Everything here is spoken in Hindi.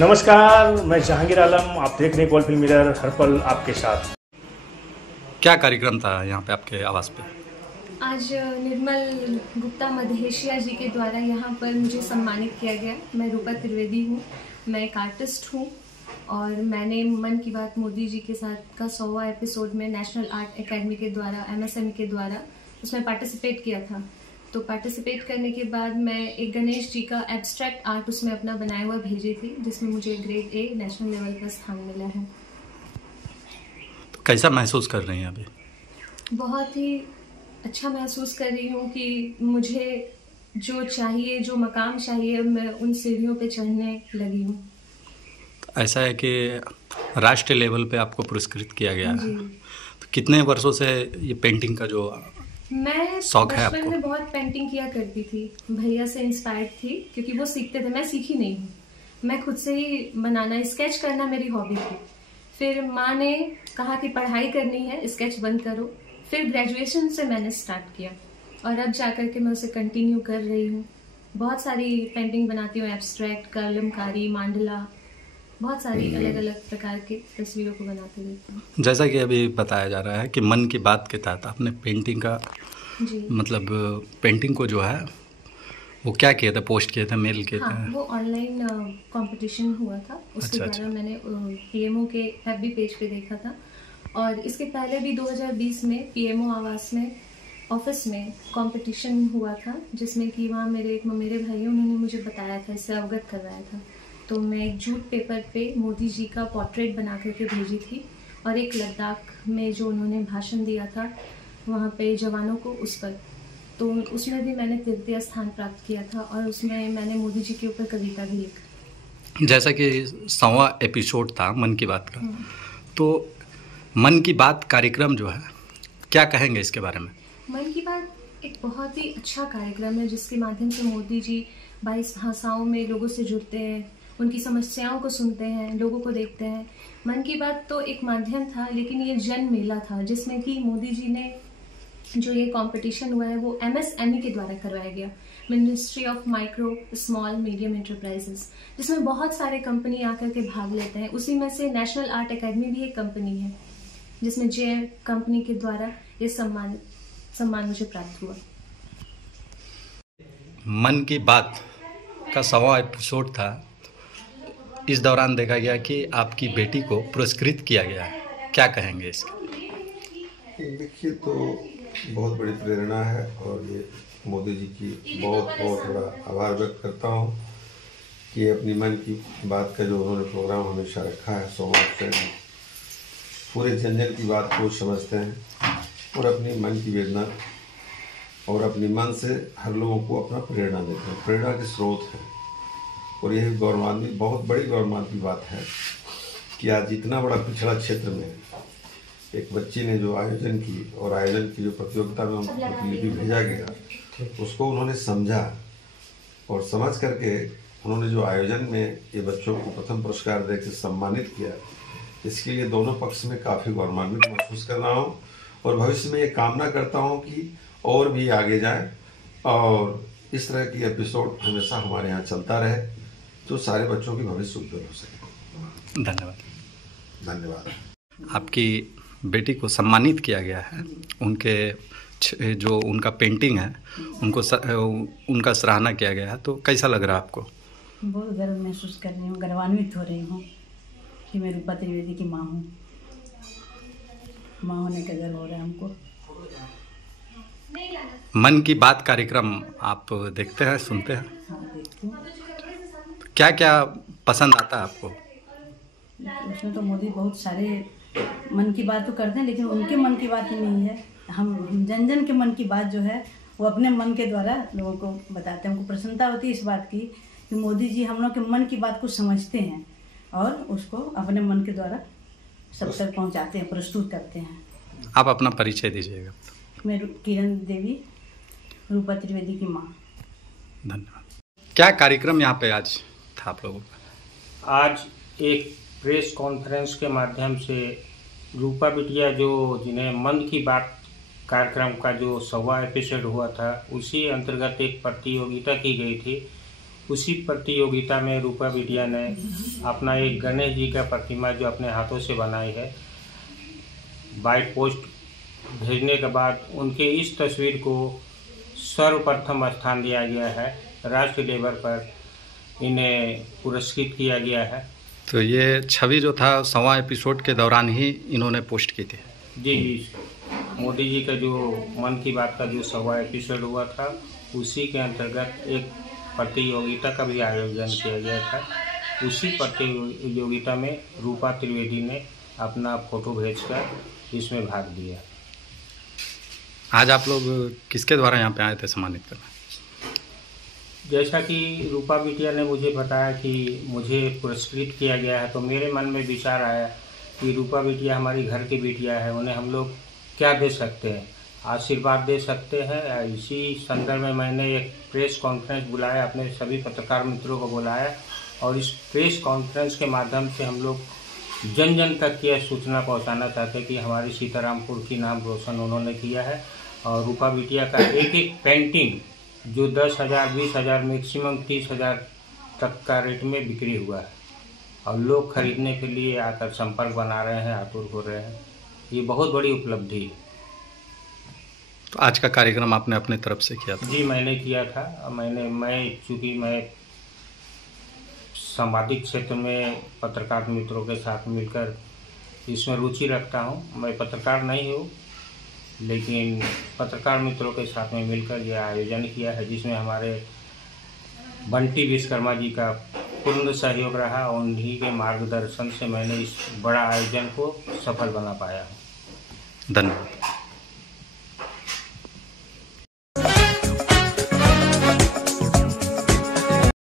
नमस्कार, मैं जहांगीर आलम। आप देख रहे हैं गोल्ड फिल्म मिरर, हर पल आपके साथ। क्या कार्यक्रम था यहाँ पे आपके आवास पे? आज निर्मल गुप्ता मधेशिया जी के द्वारा यहाँ पर मुझे सम्मानित किया गया। मैं रूपा त्रिवेदी हूँ, मैं एक आर्टिस्ट हूँ और मैंने मन की बात मोदी जी के साथ का 100वां एपिसोड में नेशनल आर्ट एकेडमी के द्वारा MSME के द्वारा उसमें पार्टिसिपेट किया था। तो पार्टिसिपेट करने के बाद मैं एक गणेश जी का एब्स्ट्रैक्ट आर्ट उसमें अपना बनाया हुआ भेजी थी, जिसमें मुझे ग्रेड A नेशनल लेवल पर स्थान मिला है। तो कैसा महसूस कर रही हैं अभी? बहुत ही अच्छा महसूस कर रही हूँ कि मुझे जो चाहिए, जो मकाम चाहिए, मैं उन सीढ़ियों पे चढ़ने लगी हूँ। तो ऐसा है कि राष्ट्रीय लेवल पे आपको पुरस्कृत किया गया है। जी। तो कितने वर्षों से ये पेंटिंग का जो मैं शौक है बचपन आपको? में बहुत पेंटिंग किया करती थी, भैया से इंस्पायर्ड थी क्योंकि वो सीखते थे, मैं सीखी नहीं हूँ। मैं खुद से ही बनाना, स्केच करना मेरी हॉबी थी। फिर माँ ने कहा कि पढ़ाई करनी है, स्केच बंद करो। फिर ग्रेजुएशन से मैंने स्टार्ट किया और अब जाकर के मैं उसे कंटिन्यू कर रही हूँ। बहुत सारी पेंटिंग बनाती हूँ, एब्स्ट्रैक्ट, कलमकारी, मांडला, बहुत सारी अलग अलग प्रकार की तस्वीरों को बनाते रहती हूँ। जैसा कि अभी बताया जा रहा है कि मन की बात के तहत आपने पेंटिंग का जी मतलब पेंटिंग को जो है वो क्या किए थे, पोस्ट किए थे, मेल किए हाँ, थे? वो ऑनलाइन कंपटीशन हुआ था, उसके अच्छा, द्वारा मैंने PMO के FB पेज पे देखा था। और इसके पहले भी 2020 में PMO आवास में ऑफिस में कंपटीशन हुआ था, जिसमें कि वहाँ मेरे भाई उन्होंने मुझे बताया था, इससे अवगत करवाया था। तो मैं एक जूट पेपर पे मोदी जी का पोर्ट्रेट बना करके भेजी थी और एक लद्दाख में जो उन्होंने भाषण दिया था वहाँ पे जवानों को, उस पर, तो उसमें भी मैंने तृतीय स्थान प्राप्त किया था और उसमें मैंने मोदी जी के ऊपर कविता भी लिखी। जैसा कि 100वां एपिसोड था मन की बात का, तो मन की बात कार्यक्रम जो है, क्या कहेंगे इसके बारे में? मन की बात एक बहुत ही अच्छा कार्यक्रम है जिसके माध्यम से मोदी जी 22 भाषाओं में लोगों से जुड़ते हैं, उनकी समस्याओं को सुनते हैं, लोगों को देखते हैं। मन की बात तो एक माध्यम था, लेकिन ये जन मेला था जिसमें कि मोदी जी ने जो ये कंपटीशन हुआ है वो MSME के द्वारा करवाया गया, ministry of micro small medium enterprises, जिसमें बहुत सारे कंपनी आकर के भाग लेते हैं। उसी में से नेशनल आर्ट एकेडमी भी एक कंपनी है जिसमें जे कंपनी के द्वारा ये सम्मान मुझे प्राप्त हुआ। मन की बात का 100वां एपिसोड था। इस दौरान देखा गया कि आपकी बेटी को पुरस्कृत किया गया है, क्या कहेंगे इसके? देखिए, तो बहुत बड़ी प्रेरणा है और ये मोदी जी की बहुत बहुत बड़ा आभार व्यक्त करता हूँ कि अपनी मन की बात का जो उन्होंने प्रोग्राम हमेशा रखा है, 100वां एपिसोड, पूरे जन जन की बात को समझते हैं और अपनी मन की वेदना और अपनी मन से हर लोगों को अपना प्रेरणा देते हैं, प्रेरणा के स्रोत हैं। और यह गौरवान्वित, बहुत बड़ी गौरवान्वित की बात है कि आज इतना बड़ा पिछड़ा क्षेत्र में एक बच्ची ने जो आयोजन की और आयोजन की जो प्रतियोगिता में उनको प्रतिलिपि भेजा गया, उसको उन्होंने समझा और समझ करके उन्होंने जो आयोजन में ये बच्चों को प्रथम पुरस्कार देकर सम्मानित किया, इसके लिए दोनों पक्ष में काफ़ी गौरवान्वित महसूस कर रहा हूँ और भविष्य में ये कामना करता हूँ कि और भी आगे जाए और इस तरह की एपिसोड हमेशा हमारे यहाँ चलता रहे, तो सारे बच्चों की भविष्य उज्जवल हो सके। धन्यवाद। धन्यवाद। आपकी बेटी को सम्मानित किया गया है, उनके जो उनका पेंटिंग है उनको उनका सराहना किया गया है, तो कैसा लग रहा है आपको? बहुत गर्व महसूस कर रही हूँ, गर्वान्वित हो रही हूँ कि मैं रूपा त्रिवेदी की माँ हूँ। माँ होने का गर्व हो रहा है हमको। मन की बात कार्यक्रम आप देखते हैं, सुनते हैं? हाँ, देखती हूँ। क्या क्या पसंद आता है आपको? उसमें तो मोदी बहुत सारे मन की बात तो करते हैं, लेकिन उनके मन की बात ही नहीं है। हम जन जन के मन की बात जो है वो अपने मन के द्वारा लोगों को बताते हैं। हमको प्रसन्नता होती है इस बात की कि मोदी जी हम लोग के मन की बात को समझते हैं और उसको अपने मन के द्वारा सब तक पहुंचाते हैं, प्रस्तुत करते हैं। आप अपना परिचय दीजिएगा। मैं किरण देवी, रूपा त्रिवेदी की माँ। धन्यवाद। क्या कार्यक्रम यहाँ पे आज था आप लोगों का? आज एक प्रेस कॉन्फ्रेंस के माध्यम से रूपा बिटिया जिन्हें मन की बात कार्यक्रम का जो 100वां एपिसोड हुआ था, उसी अंतर्गत एक प्रतियोगिता की गई थी। उसी प्रतियोगिता में रूपा बिटिया ने अपना एक गणेश जी का प्रतिमा जो अपने हाथों से बनाई है, बाय पोस्ट भेजने के बाद उनके इस तस्वीर को सर्वप्रथम स्थान दिया गया है। राष्ट्रीय लेवल पर इन्हें पुरस्कृत किया गया है। तो ये छवि जो था 100वां एपिसोड के दौरान ही इन्होंने पोस्ट की थी। जी, मोदी जी का जो मन की बात का जो 100वां एपिसोड हुआ था, उसी के अंतर्गत एक प्रतियोगिता का भी आयोजन किया गया था। उसी प्रतियोगिता में रूपा त्रिवेदी ने अपना फोटो भेजकर इसमें भाग लिया। आज आप लोग किसके द्वारा यहाँ पे आए थे सम्मानित करना? जैसा कि रूपा बिटिया ने मुझे बताया कि मुझे पुरस्कृत किया गया है, तो मेरे मन में विचार आया कि रूपा बिटिया हमारी घर की बिटिया है, उन्हें हम लोग क्या दे सकते हैं, आशीर्वाद दे सकते हैं। इसी संदर्भ में मैंने एक प्रेस कॉन्फ्रेंस बुलाया, अपने सभी पत्रकार मित्रों को बुलाया और इस प्रेस कॉन्फ्रेंस के माध्यम से हम लोग जन जन तक यह सूचना पहुंचाना चाहते हैं कि हमारी सीतारामपुर की नाम रोशन उन्होंने किया है। और रूपा बिटिया का एक एक पेंटिंग जो 10,000, 20,000, मैक्सिमम 30,000 तक का रेट में बिक्री हुआ है और लोग खरीदने के लिए आकर संपर्क बना रहे हैं, आतुर हो रहे हैं। ये बहुत बड़ी उपलब्धि है। तो आज का कार्यक्रम आपने अपने तरफ से किया था? जी, मैंने किया था। चूँकि मैं सामाजिक क्षेत्र में पत्रकार मित्रों के साथ मिलकर इसमें रुचि रखता हूँ। मैं पत्रकार नहीं हूँ, लेकिन पत्रकार मित्रों के साथ में मिलकर यह आयोजन किया है, जिसमें हमारे बंटी विश्वकर्मा जी का पूर्ण सहयोग रहा। उन्हीं के मार्गदर्शन से मैंने इस बड़ा आयोजन को सफल बना पाया हूँ। धन्यवाद।